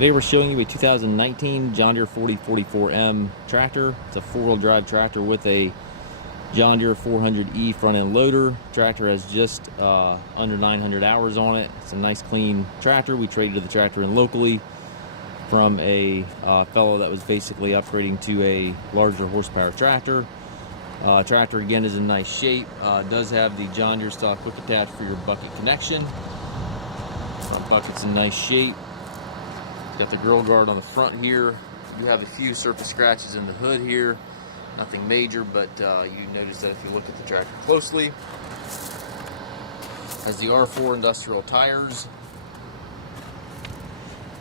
Today we're showing you a 2019 John Deere 4044M tractor. It's a four-wheel drive tractor with a John Deere 400E front-end loader. Tractor has just under 900 hours on it. It's a nice clean tractor. We traded the tractor in locally from a fellow that was basically upgrading to a larger horsepower tractor. Tractor again is in nice shape. Does have the John Deere style quick attach for your bucket connection. Front bucket's in nice shape. Got the grill guard on the front here. You have a few surface scratches in the hood here. Nothing major, but you notice that if you look at the tractor closely. Has the R4 industrial tires.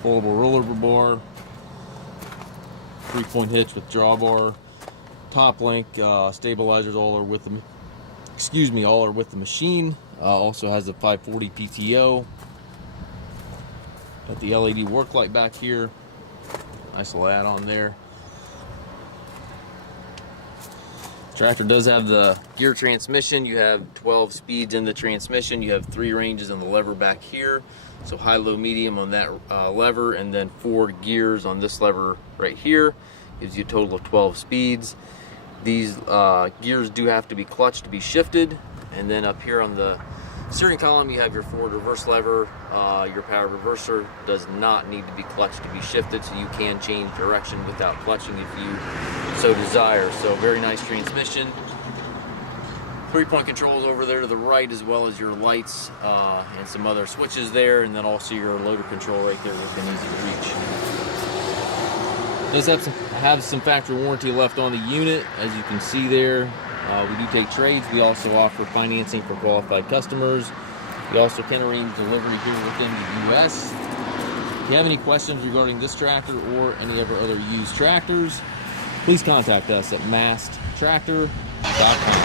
Foldable roller bar. 3-point hitch with drawbar. Top link stabilizers all are with the all are with the machine. Also has a 540 PTO. Got the LED work light back here. Nice little add-on there. Tractor does have the gear transmission. You have 12 speeds in the transmission. You have 3 ranges on the lever back here. So high, low, medium on that lever, and then 4 gears on this lever right here. Gives you a total of 12 speeds. These gears do have to be clutched to be shifted. And then up here on the steering column, you have your forward reverse lever. Your power reverser does not need to be clutched to be shifted, so you can change direction without clutching if you so desire. So very nice transmission. 3-point controls over there to the right, as well as your lights and some other switches there, and then also your loader control right there within easy reach. Does have some factory warranty left on the unit, as you can see there. We do take trades. We also offer financing for qualified customers. We also can arrange delivery here within the U.S. If you have any questions regarding this tractor or any of our other used tractors, please contact us at masttractor.com.